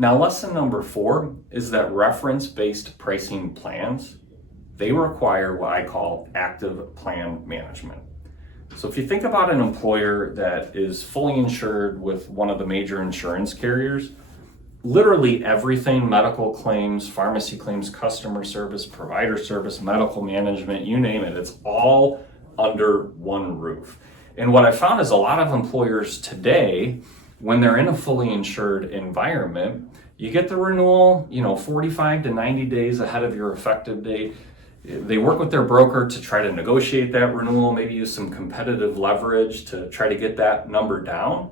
Now, lesson number 4 is that reference-based pricing plans, they require what I call active plan management. So if you think about an employer that is fully insured with one of the major insurance carriers, literally everything, medical claims, pharmacy claims, customer service, provider service, medical management, you name it, it's all under one roof. And what I found is a lot of employers today, when they're in a fully insured environment, you get the renewal, 45 to 90 days ahead of your effective date. They work with their broker to try to negotiate that renewal, maybe use some competitive leverage to try to get that number down.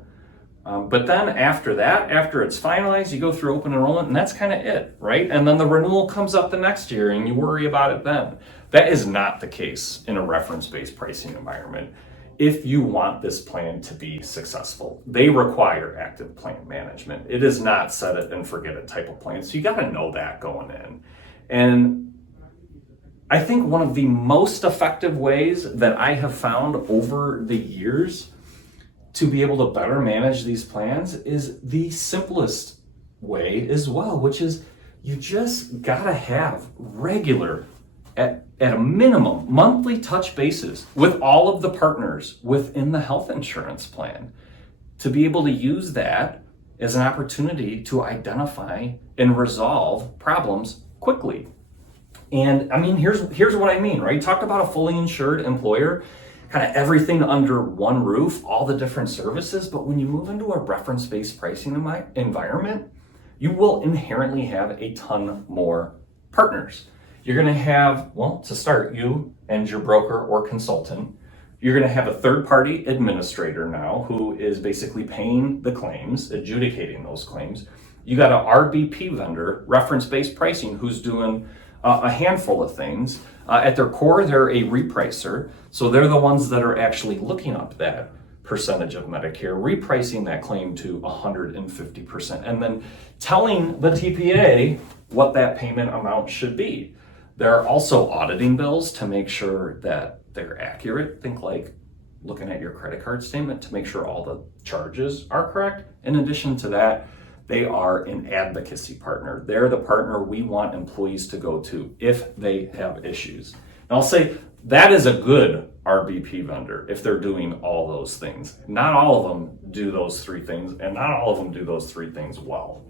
But then after that, after it's finalized, you go through open enrollment and that's kind of it, right? And then the renewal comes up the next year and you worry about it then. That is not the case in a reference-based pricing environment. If you want this plan to be successful, they require active plan management. It is not set it and forget it type of plan. So you got to know that going in. And I think one of the most effective ways that I have found over the years to be able to better manage these plans is the simplest way as well, which is you just gotta have regular, at a minimum, monthly touch bases with all of the partners within the health insurance plan to be able to use that as an opportunity to identify and resolve problems quickly. And I mean, here's what I mean, right? You talked about a fully insured employer, kind of everything under one roof, all the different services. But when you move into a reference-based pricing environment, you will inherently have a ton more partners. You're going to have, well, to start, you and your broker or consultant. You're going to have a third-party administrator now who is basically paying the claims, adjudicating those claims. You got an RBP vendor, reference-based pricing, who's doing a handful of things. At their core, they're a repricer. So they're the ones that are actually looking up that percentage of Medicare, repricing that claim to 150%, and then telling the TPA what that payment amount should be. They're also auditing bills to make sure that they're accurate. Think like looking at your credit card statement to make sure all the charges are correct. In addition to that, they are an advocacy partner. They're the partner we want employees to go to if they have issues. And I'll say that is a good RBP vendor if they're doing all those things. Not all of them do those 3 things, and not all of them do those 3 things well.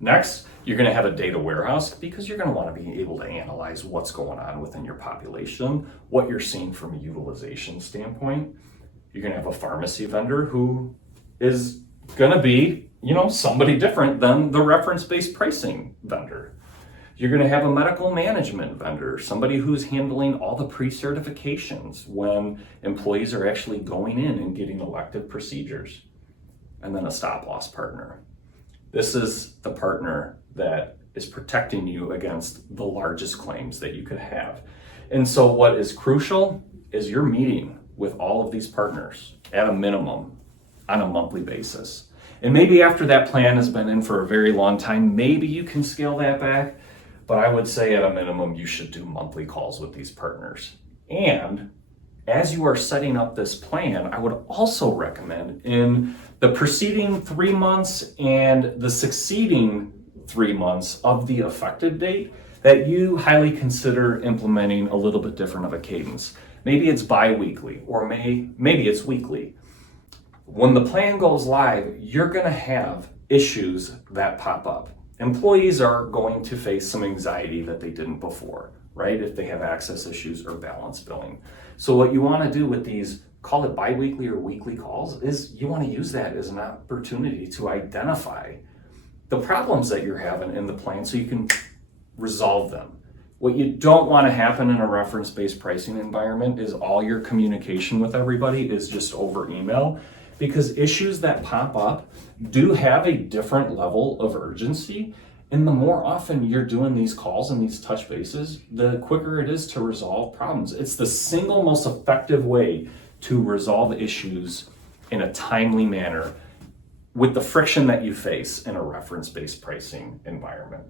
Next, you're going to have a data warehouse because you're going to want to be able to analyze what's going on within your population, what you're seeing from a utilization standpoint. You're going to have a pharmacy vendor who is going to be somebody different than the reference-based pricing vendor. You're going to have a medical management vendor, somebody who's handling all the pre-certifications when employees are actually going in and getting elective procedures. And then a stop-loss partner. This is the partner that is protecting you against the largest claims that you could have. And so what is crucial is you're meeting with all of these partners at a minimum on a monthly basis. And maybe after that plan has been in for a very long time, maybe you can scale that back. But I would say at a minimum, you should do monthly calls with these partners. And as you are setting up this plan, I would also recommend in the preceding 3 months and the succeeding 3 months of the effective date that you highly consider implementing a little bit different of a cadence. Maybe it's bi-weekly or maybe it's weekly. When the plan goes live, you're going to have issues that pop up. Employees are going to face some anxiety that they didn't before, right? If they have access issues or balance billing. So what you want to do with these, call it bi-weekly or weekly calls, is you want to use that as an opportunity to identify the problems that you're having in the plan so you can resolve them. What you don't want to happen in a reference-based pricing environment is all your communication with everybody is just over email, because issues that pop up do have a different level of urgency. And the more often you're doing these calls and these touch bases, the quicker it is to resolve problems. It's the single most effective way to resolve issues in a timely manner with the friction that you face in a reference-based pricing environment.